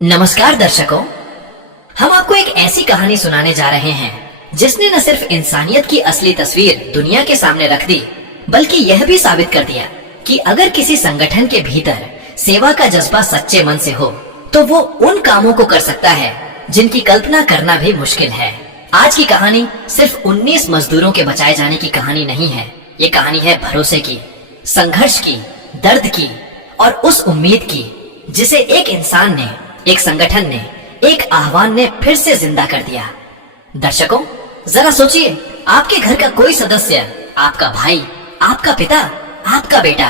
नमस्कार दर्शकों, हम आपको एक ऐसी कहानी सुनाने जा रहे हैं जिसने न सिर्फ इंसानियत की असली तस्वीर दुनिया के सामने रख दी, बल्कि यह भी साबित कर दिया कि अगर किसी संगठन के भीतर सेवा का जज्बा सच्चे मन से हो तो वो उन कामों को कर सकता है जिनकी कल्पना करना भी मुश्किल है। आज की कहानी सिर्फ 19 मजदूरों के बचाए जाने की कहानी नहीं है। ये कहानी है भरोसे की, संघर्ष की, दर्द की और उस उम्मीद की जिसे एक इंसान ने, एक संगठन ने, एक आह्वान ने फिर से जिंदा कर दिया। दर्शकों, जरा सोचिए, आपके घर का कोई सदस्य, आपका भाई, आपका पिता, आपका बेटा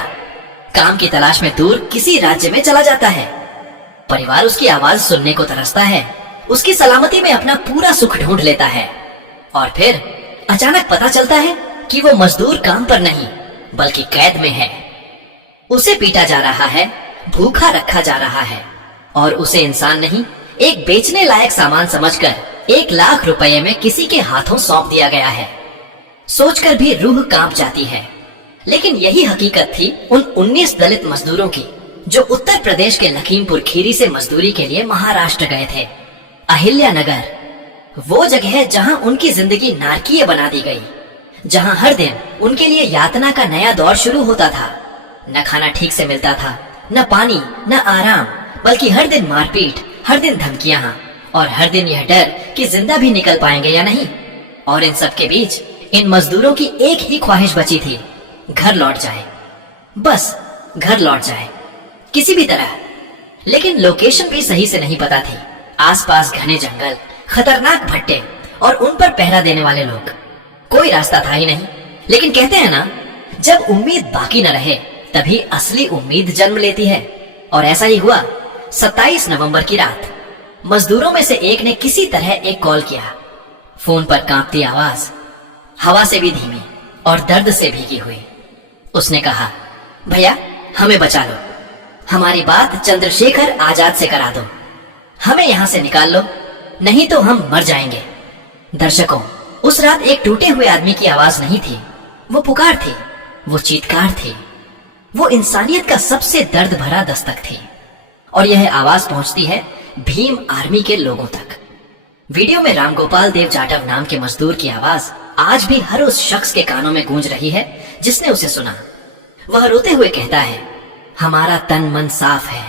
काम की तलाश में दूर किसी राज्य में चला जाता है। परिवार उसकी आवाज सुनने को तरसता है, उसकी सलामती में अपना पूरा सुख ढूंढ लेता है और फिर अचानक पता चलता है कि वो मजदूर काम पर नहीं बल्कि कैद में है। उसे पीटा जा रहा है, भूखा रखा जा रहा है और उसे इंसान नहीं, एक बेचने लायक सामान समझकर 1 लाख रुपए में किसी के हाथों सौंप दिया गया है। सोचकर भी रूह कांप जाती है। लेकिन यही हकीकत थी उन 19 दलित मजदूरों की जो उत्तर प्रदेश के लखीमपुर खीरी से मजदूरी के लिए महाराष्ट्र गए थे। अहिल्या नगर, वो जगह जहां उनकी जिंदगी नारकीय बना दी गई, जहां हर दिन उनके लिए यातना का नया दौर शुरू होता था। न खाना ठीक से मिलता था, न पानी, न आराम, बल्कि हर दिन मारपीट, हर दिन धमकियां और हर दिन यह डर कि जिंदा भी निकल पाएंगे या नहीं। और इन सब के बीच इन मजदूरों की एक ही ख्वाहिश बची थी, घर लौट जाए, बस घर लौट जाए किसी भी तरह। लेकिन लोकेशन भी सही से नहीं पता थी। आसपास घने जंगल, खतरनाक भट्टे और उन पर पहरा देने वाले लोग। कोई रास्ता था ही नहीं। लेकिन कहते हैं ना, जब उम्मीद बाकी न रहे तभी असली उम्मीद जन्म लेती है। और ऐसा ही हुआ। 27 नवंबर की रात मजदूरों में से एक ने किसी तरह एक कॉल किया। फोन पर कांपती आवाज, हवा से भी धीमी और दर्द से भीगी हुई। उसने कहा, भैया हमें बचा लो, हमारी बात चंद्रशेखर आजाद से करा दो, हमें यहाँ से निकाल लो, नहीं तो हम मर जाएंगे। दर्शकों, उस रात एक टूटे हुए आदमी की आवाज नहीं थी, वो पुकार थी, वो चीत्कार थी, वो इंसानियत का सबसे दर्द भरा दस्तक थी। और यह आवाज पहुंचती है भीम आर्मी के लोगों तक। वीडियो में रामगोपाल देव जाटव नाम के मजदूर की आवाज आज भी हर उस शख्स के कानों में गूंज रही है जिसने उसे सुना। वह रोते हुए कहता है, हमारा तन मन साफ है,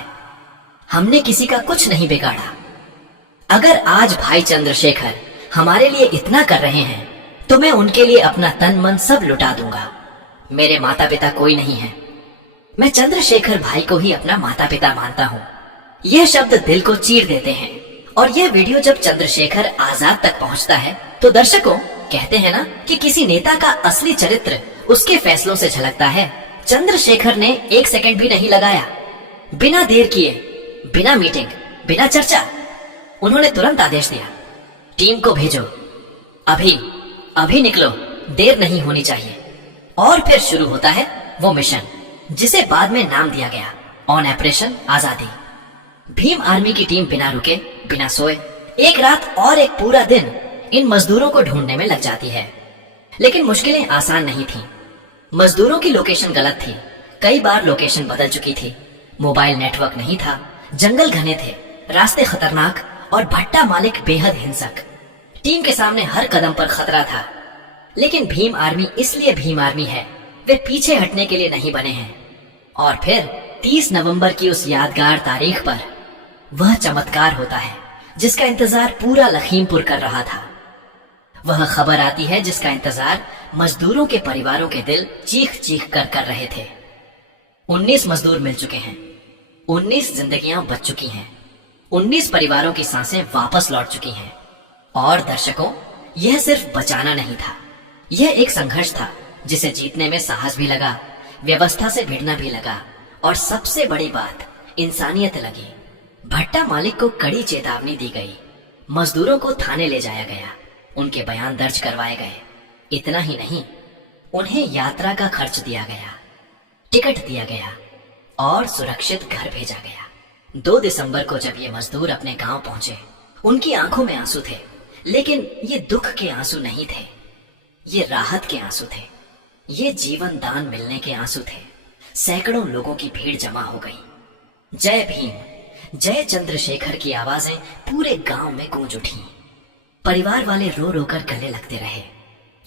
हमने किसी का कुछ नहीं बिगाड़ा। अगर आज भाई चंद्रशेखर हमारे लिए इतना कर रहे हैं तो मैं उनके लिए अपना तन मन सब लुटा दूंगा। मेरे माता पिता कोई नहीं है, मैं चंद्रशेखर भाई को ही अपना माता पिता मानता हूँ। यह शब्द दिल को चीर देते हैं। और यह वीडियो जब चंद्रशेखर आजाद तक पहुँचता है तो दर्शकों, कहते हैं ना कि किसी नेता का असली चरित्र उसके फैसलों से झलकता है। चंद्रशेखर ने 1 सेकंड भी नहीं लगाया। बिना देर किए, बिना मीटिंग, बिना चर्चा, उन्होंने तुरंत आदेश दिया, टीम को भेजो, अभी अभी निकलो, देर नहीं होनी चाहिए। और फिर शुरू होता है वो मिशन जिसे बाद में नाम दिया गया, ऑन ऑपरेशन आजादी। भीम आर्मी की टीम बिना रुके, बिना सोए, एक रात और एक पूरा दिन इन मजदूरों को ढूंढने में लग जाती है। लेकिन मुश्किलें आसान नहीं थीं। मजदूरों की लोकेशन गलत थी, कई बार लोकेशन बदल चुकी थी, मोबाइल नेटवर्क नहीं था, जंगल घने थे, रास्ते खतरनाक और भट्टा मालिक बेहद हिंसक। टीम के सामने हर कदम पर खतरा था। लेकिन भीम आर्मी इसलिए भीम आर्मी है, वे पीछे हटने के लिए नहीं बने हैं। और फिर 30 नवंबर की उस यादगार तारीख पर वह चमत्कार होता है जिसका इंतजार पूरा लखीमपुर कर रहा था। वह खबर आती है जिसका इंतजार मजदूरों के परिवारों के दिल चीख चीख कर रहे थे। 19 मजदूर मिल चुके हैं, 19 जिंदगियां बच चुकी हैं, 19 परिवारों की सांसें वापस लौट चुकी हैं। और दर्शकों, यह सिर्फ बचाना नहीं था, यह एक संघर्ष था जिसे जीतने में साहस भी लगा, व्यवस्था से भिड़ना भी लगा और सबसे बड़ी बात, इंसानियत लगी। भट्टा मालिक को कड़ी चेतावनी दी गई, मजदूरों को थाने ले जाया गया, उनके बयान दर्ज करवाए गए। इतना ही नहीं, उन्हें यात्रा का खर्च दिया गया, टिकट दिया गया और सुरक्षित घर भेजा गया। 2 दिसंबर को जब ये मजदूर अपने गांव पहुंचे, उनकी आंखों में आंसू थे। लेकिन ये दुख के आंसू नहीं थे, ये राहत के आंसू थे, ये जीवन दान मिलने के आंसू थे। सैकड़ों लोगों की भीड़ जमा हो गई। जय भीम, जय चंद्रशेखर की आवाजें पूरे गांव में गूंज उठी। परिवार वाले रो रो कर गले लगते रहे।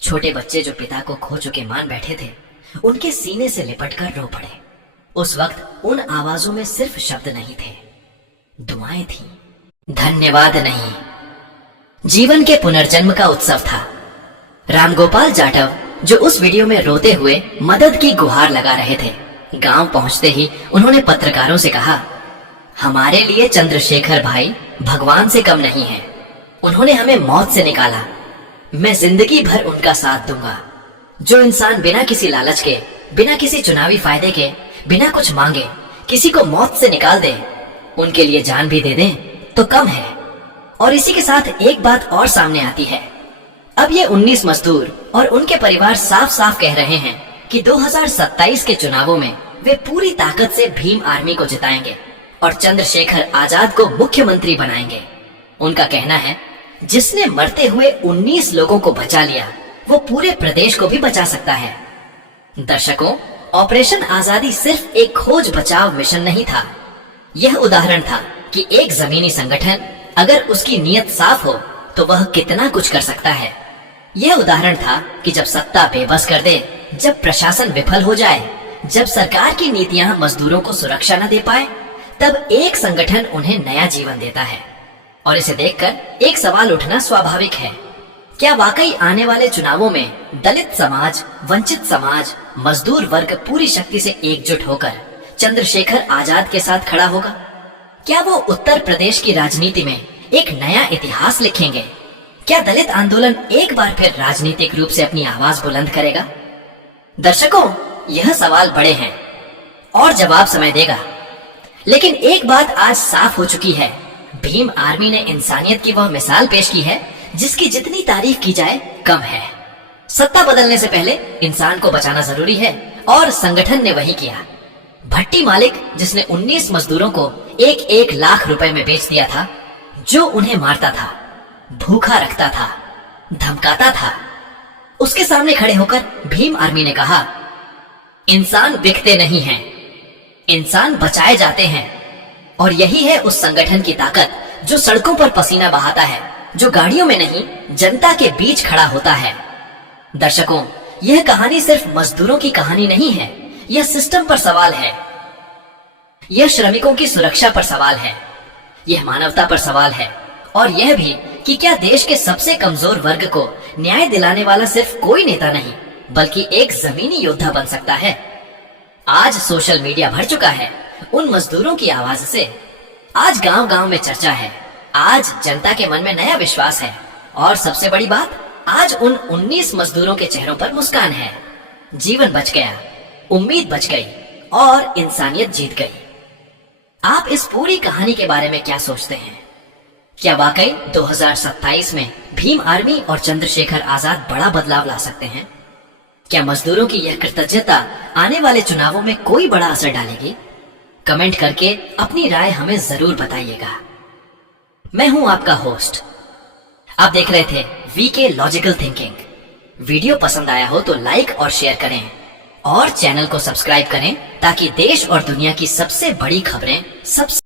छोटे बच्चे जो पिता को खो चुके मान बैठे थे, उनके सीने से लिपट कर रो पड़े। उस वक्त उन आवाजों में सिर्फ शब्द नहीं थे, दुआएं थीं। धन्यवाद नहीं, जीवन के पुनर्जन्म का उत्सव था। रामगोपाल जाटव जो उस वीडियो में रोते हुए मदद की गुहार लगा रहे थे, गांव पहुंचते ही उन्होंने पत्रकारों से कहा, हमारे लिए चंद्रशेखर भाई भगवान से कम नहीं है। उन्होंने हमें मौत से निकाला। मैं जिंदगी भर उनका साथ दूंगा। जो इंसान बिना किसी लालच के, बिना किसी चुनावी फायदे के, बिना कुछ मांगे किसी को मौत से निकाल दे, उनके लिए जान भी दे दें तो कम है। और इसी के साथ एक बात और सामने आती है। अब ये 19 मजदूर और उनके परिवार साफ साफ कह रहे हैं कि 2027 के चुनावों में वे पूरी ताकत से भीम आर्मी को जिताएंगे और चंद्रशेखर आजाद को मुख्यमंत्री बनाएंगे। उनका कहना है, जिसने मरते हुए 19 लोगों को बचा लिया, वो पूरे प्रदेश को भी बचा सकता है। दर्शकों, ऑपरेशन आजादी सिर्फ एक खोज बचाव मिशन नहीं था। यह उदाहरण था कि एक जमीनी संगठन अगर उसकी नीयत साफ हो तो वह कितना कुछ कर सकता है। यह उदाहरण था कि जब सत्ता बेबस कर दे, जब प्रशासन विफल हो जाए, जब सरकार की नीतियां मजदूरों को सुरक्षा न दे पाए, तब एक संगठन उन्हें नया जीवन देता है। और इसे देखकर एक सवाल उठना स्वाभाविक है, क्या वाकई आने वाले चुनावों में दलित समाज, वंचित समाज, मजदूर वर्ग पूरी शक्ति से एकजुट होकर चंद्रशेखर आजाद के साथ खड़ा होगा? क्या वो उत्तर प्रदेश की राजनीति में एक नया इतिहास लिखेंगे? क्या दलित आंदोलन एक बार फिर राजनीतिक रूप से अपनी आवाज बुलंद करेगा? दर्शकों, यह सवाल बड़े हैं और जवाब समय देगा। लेकिन एक बात आज साफ हो चुकी है, भीम आर्मी ने इंसानियत की वह मिसाल पेश की है जिसकी जितनी तारीफ की जाए कम है। सत्ता बदलने से पहले इंसान को बचाना जरूरी है और संगठन ने वही किया। भट्टी मालिक जिसने 19 मजदूरों को 1-1 लाख रुपए में बेच दिया था, जो उन्हें मारता था, भूखा रखता था, धमकाता था, उसके सामने खड़े होकर भीम आर्मी ने कहा, इंसान बिकते नहीं हैं, इंसान बचाए जाते हैं। और यही है उस संगठन की ताकत जो सड़कों पर पसीना बहाता है, जो गाड़ियों में नहीं जनता के बीच खड़ा होता है। दर्शकों, यह कहानी सिर्फ मजदूरों की कहानी नहीं है, यह सिस्टम पर सवाल है, यह श्रमिकों की सुरक्षा पर सवाल है, यह मानवता पर सवाल है, और यह भी कि क्या देश के सबसे कमजोर वर्ग को न्याय दिलाने वाला सिर्फ कोई नेता नहीं बल्कि एक जमीनी योद्धा बन सकता है। आज सोशल मीडिया भर चुका है उन मजदूरों की आवाज से। आज गांव गांव में चर्चा है, आज जनता के मन में नया विश्वास है, और सबसे बड़ी बात, आज उन 19 मजदूरों के चेहरों पर मुस्कान है। जीवन बच गया, उम्मीद बच गई और इंसानियत जीत गई। आप इस पूरी कहानी के बारे में क्या सोचते हैं? क्या वाकई 2027 में भीम आर्मी और चंद्रशेखर आजाद बड़ा बदलाव ला सकते हैं? क्या मजदूरों की यह कृतज्ञता आने वाले चुनावों में कोई बड़ा असर डालेगी? कमेंट करके अपनी राय हमें जरूर बताइएगा। मैं हूं आपका होस्ट। आप देख रहे थे वीके लॉजिकल थिंकिंग। वीडियो पसंद आया हो तो लाइक और शेयर करें और चैनल को सब्सक्राइब करें ताकि देश और दुनिया की सबसे बड़ी खबरें सबसे